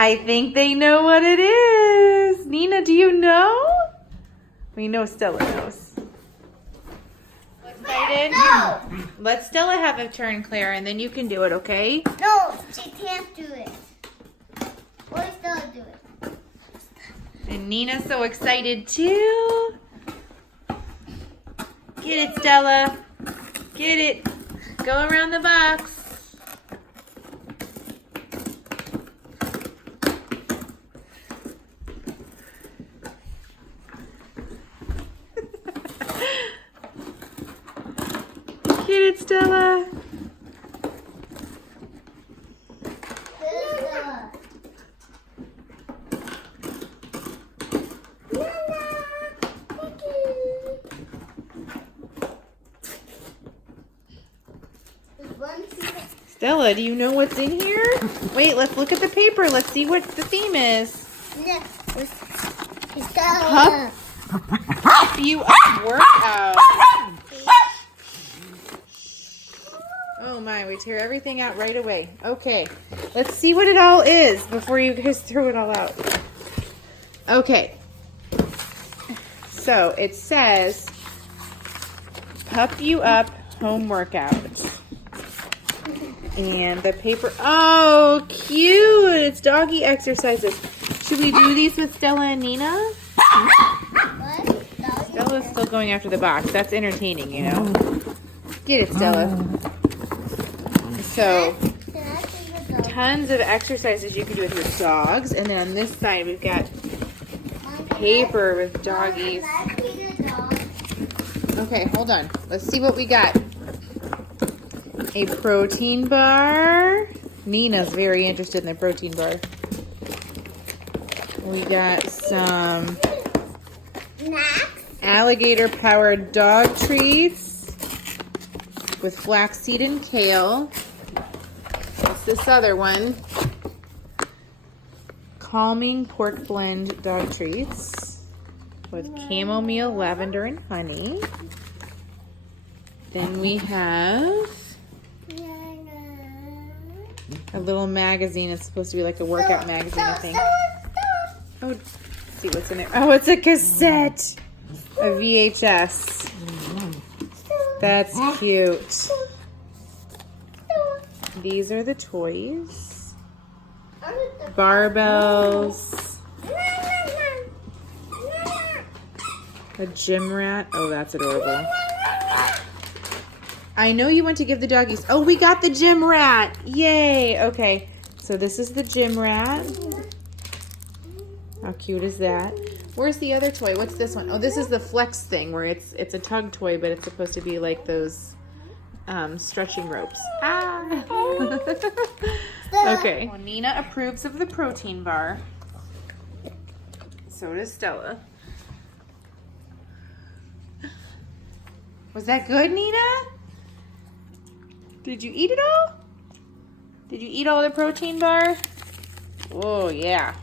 I think they know what it is. Nina, do you know? We know Stella knows. Excited? No! Let Stella have a turn, Claire, and then you can do it, okay? No, she can't do it. Or Stella do it. And Nina's so excited too. Get it, Stella. Get it. Go around the box. Get it, Stella. Stella, do you know what's in here? Wait, let's look at the paper. Let's see what the theme is. Stella. Puff you up workout. Oh my, we tear everything out right away. Okay, let's see what it all is before you guys throw it all out. Okay, so it says, Puff You Up Home Workout. And the paper, oh, cute. It's doggy exercises. Should we do these with Stella and Nina? What? Stella's still going after the box. That's entertaining, you know. Get it, Stella. So, tons of exercises you can do with your dogs. And then on this side, we've got paper with doggies. Okay, hold on. Let's see what we got. A protein bar. Nina's very interested in the protein bar. We got some alligator-powered dog treats with flaxseed and kale. What's this other one? Calming pork blend dog treats with chamomile, lavender, and honey. Then we have a little magazine. It's supposed to be like a workout magazine, I think. Oh, let's see what's in there. Oh, it's a cassette. A VHS. That's cute. These are the toys. Barbells. A gym rat. Oh, that's adorable. I know you went to give the doggies. Oh, we got the gym rat. Yay. Okay. So this is the gym rat. How cute is that? Where's the other toy? What's this one? Oh, this is the flex thing where it's a tug toy, but it's supposed to be like those stretching ropes. Ah. Okay. Well, Nina approves of the protein bar. So does Stella. Was that good, Nina? Did you eat it all? Did you eat all the protein bar? Oh, yeah.